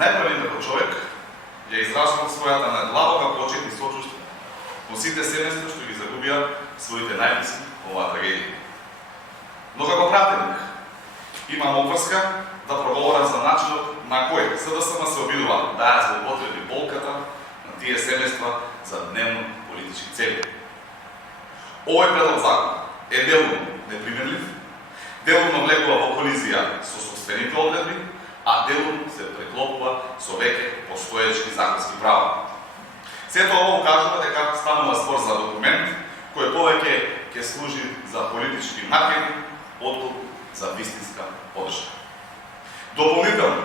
Најпрвите како човек ја изразува својата надлабока почет и сочувство во сите семејства што ги загубија своите најблиски во оваа трагедија. Но како пратеник имам опаска да проговорам за начинот на кој СДСМ се обидува да ја злоупотреби болката на тие семејства за дневно политички цели. Овој предлог закон е делумно непримерлив, делумно влегува во колизија со собствените одредби, а делумно се преклопува со веќе постоечки законски права. Сето ово укажува дека станува спор за документ кој повеќе ќе служи за политички маркетинг, отколку за вистинска подршка. Дополнително,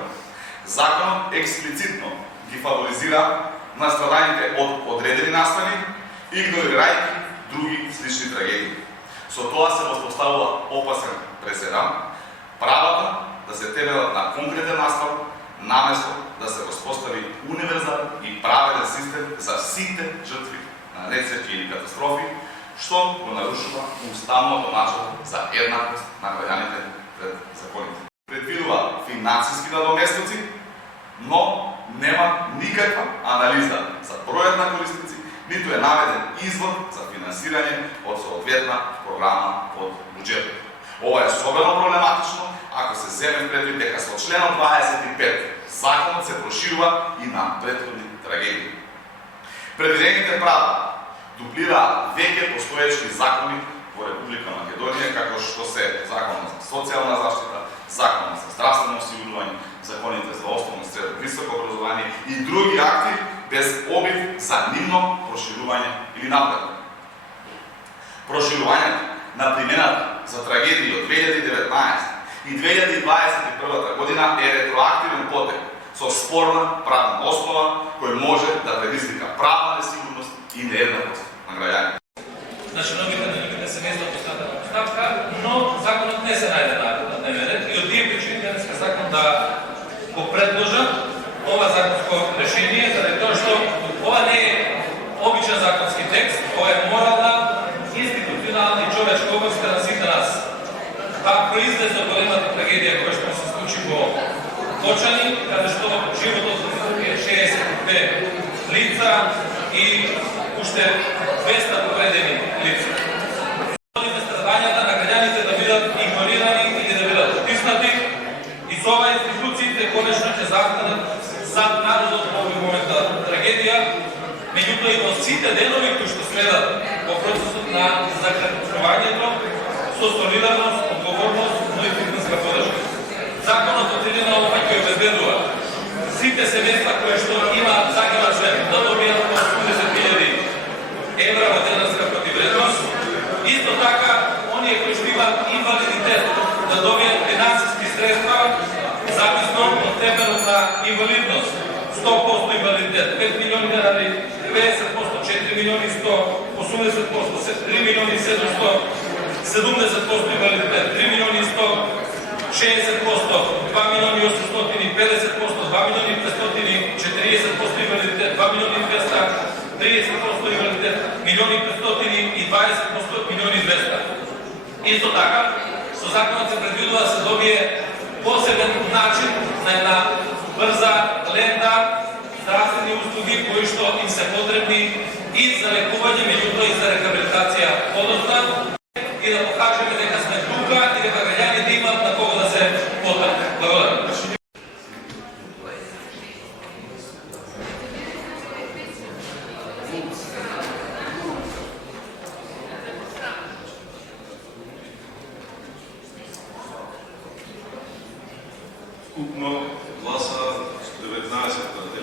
законот експлицитно ги фаворизира настраданите од одредени настани, игнорирајќи други слични трагедии. Со тоа се воспоставува опасен преседан, правата да се темелат на конкретен настав, наместо да се воспостави универзален и праведен систем за сите жртви на несреќи или катастрофи, што го нарушува уставното начало за еднаквост на граѓаните пред законите. Предвидува финансиски надоместоци, но нема никаква анализа за бројот на корисници, ниту е наведен извор за финансирање од соодветна програма од буџетот. Ова е особено проблематично ако се земе предвид дека со членот 25 законот се проширува и на претходни трагедии. Предвидените права дублираат веќе постоечки закони во Република Македонија, како што се Законот за социјална заштита, Законот за здравствено осигурување, законите за основно и средно високо образование и други акти без обид за нивно проширување или напредок. Проширувањето на примената за трагедии од 2019 и 2021 година е ретроактивен потек со спорна правна основа кој може да предизвика правна несигурност и нееднаквост на граѓаните. Значи, новите семејства постават ставка, но законот не се најде на дневен ред и од тие причини денеска сакам да го предложам ова законско решение, заради тоа што ова не е обичен законски текст, ова е морална, институционална и човечка обврска на сите нас. Произлез од големата трагедија која што се случи во Кочани, каде што животот е 62 лица и уште 200 повредени лица. Страдањата на граѓаните да бидат игнорирани или да бидат потиснати и со ова институциите конечно ќе застанат зад народот во овој момент на трагедија, меѓутоа и во сите денови кои што следат во процесот на заклучувањето со солидарност, одговорност, но и техничка подршка. Законот од на ова кој обезбедува сите семејства кои што имаат закана член да добијат 80.000 евра во денарска противвредност, исто така оние кои што имаат инвалидитет да добијат финансиски средства зависно од степенот на инвалидност. 100% инвалидитет 5 милиони денари, 50% 4 милиони 100, 80% 3 милиони 700, 70% инвалидитет 3 милиони 100, 60% 2 милиони 800, 50% 2 милиони 500, 40% инвалидитет 2 милиони 200, 30% инвалидитет милиони 500 и 20% милиони 200. Исто така, со законот се предвидува да се добие посебен начин на една брза, лента, здравствени услуги кои што им се потребни и за лекување, меѓутоа и за рехабилитација подоцна и да покажеме дека сме тука и дека граѓаните имаат на кого да се потпрат. Благодарам. Скупно гласа 19